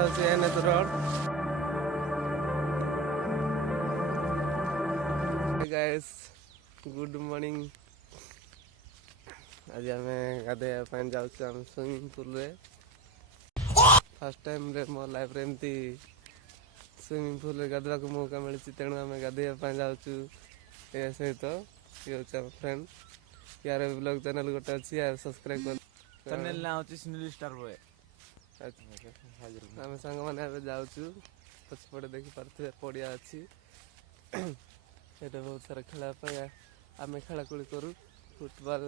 हूँ NH road. Guys good morning. आज आम गाधेया जाऊँ स्विमिंग पूल रे। फर्स्ट टाइम रे मो लाइफ रे एमती स्विमिंग पूल रे गाधवा को मौका मिली, तेणु आम गाधेया जाऊँ सहित ये हूँ फ्रेंड। यार ब्लॉग चैनल गोटे अच्छी यार सब्सक्राइब कर। चैनल ना होची सुनील स्टार बॉय। आम सांग मैंने जाऊँ पछपटे देखी पारे पड़िया अच्छी ये बहुत सारा खेलापी आम खेलाखोली करूँ। फुटबॉल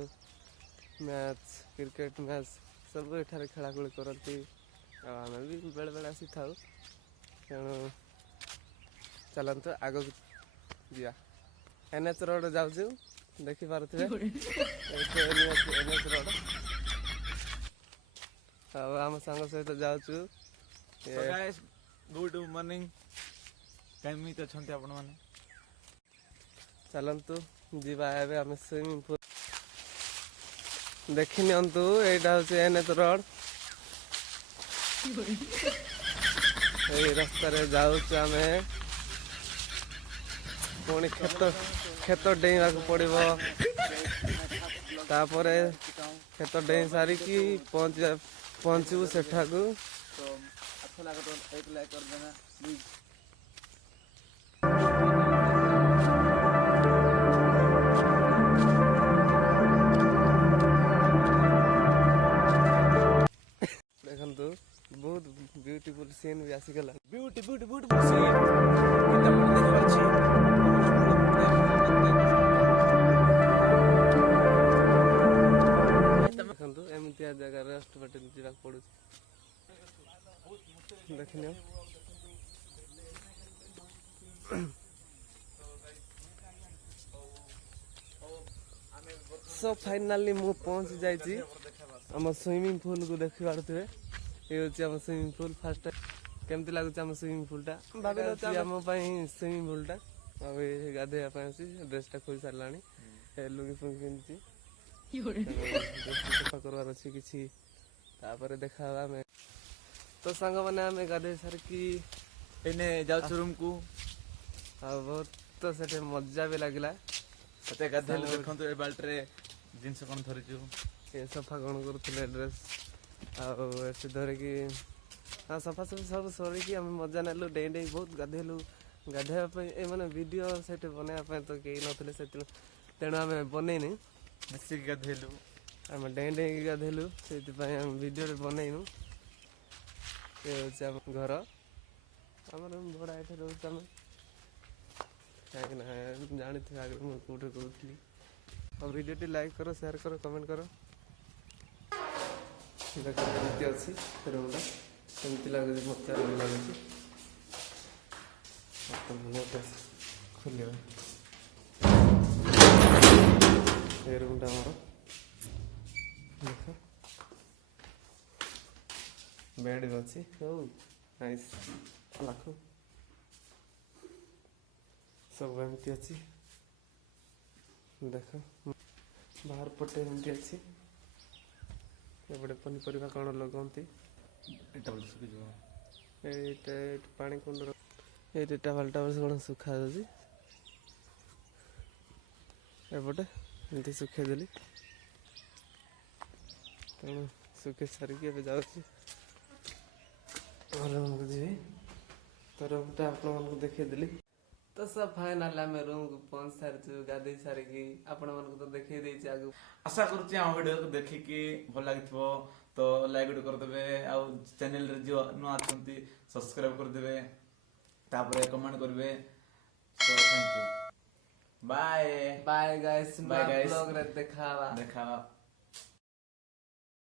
मैच क्रिकेट मैच सब एठारे खेलाखोली करती। आम भी बेले बेले आसी था। तेणु चलते आग जा एनएच रोड जाऊँ देखिपे एनएच रोड। आम सांग सहित जाऊँ। गुड मॉर्निंग केमित अच्छा आपण मैंने चलतु जीवा एबे आम स्विमिंग पूल देखी नियंतु। एटा हूँ एनएच रोड। ये रास्ता जाऊँ आम पुणी खेत डेईवा पड़ो। तापरे खेत डेई सारिकी पहुँचू सेठाकू। अच्छा लगा तो एक लाइक कर देना प्लीज। देखु बहुत ब्यूटीफुल सीन भी आसीगला। ब्यूटीफुल सीन कितना मन देखा अछि। देखु एमती जगह रेस्ट बटे जावाक पड़ू। देखनी सो फाइनाली मु पहुंच जाइए आम स्विमिंग पूल को देखी पारे। ये हूँ आम स्विमिंग पूल। फास्ट केमती लगुच आम स्विमिंग पूलटा भाई आम स्विमिंग पूलटा गाधेया ड्रेसटा खोई सारा लुंगी फुंगी पिंधि सफा करवार अच्छी किसी देखा आम तो सांग मैंने आम गाधे सारिकी एने जाउछु रूम को। बहुत तो से मजा भी लगला। सते गाधेल देखंतु ए बाल्टरे जिंस कोन धरिछु ये सफा कौन करुले ड्रेस आसे धरिकी। हाँ सफा सफी सब सरिकी आम मजा नेलु डेई डेई बहुत गाधेलु। गाधेवाई ए मैंने वीडियो सेट बनवाई तो कई नथिले से तेणु आम बनईनी मिसिक गाधेलु। आम डेई डेई गाधेलु से वीडियो बनईनु। ये हूँ आम घर आम रूम भड़ा ये रोच आम कहीं जानी थे आगे मुझे कौटे कहती। और वीडियो टी लाइक करो शेयर करो कमेंट करो। देखो एमती अच्छी रूमटा एमती लगुच मत लगुच खोल ये रूमटा आमर देख बेड भी अच्छी नाइस लाख सब एमती अच्छी। देख बाहर पटे एमती अच्छी एपटे पनीपरिया कौन लगती पानी कुंड ये टावल टावल कौन सुखा जाए एपटे एमती सुखे देली। तेणु सुखे सारिकी जाऊँ रूम को जी तो रूमटा आप देखदेली। तो सब फाइनाल आम रूम को पहुंच सारी गाधे सारिकी आपण मानक तो देखे देछि आगु। आशा करूची हम वीडियो को देखिकी भल लागिथबो तो लाइक गुड कर देबे आ चैनल रे जो नुआ छंती सब्सक्राइब कर देबे तापरे कमेंट करबे। So thank you bye bye guys. Bye guys blog रे देखा।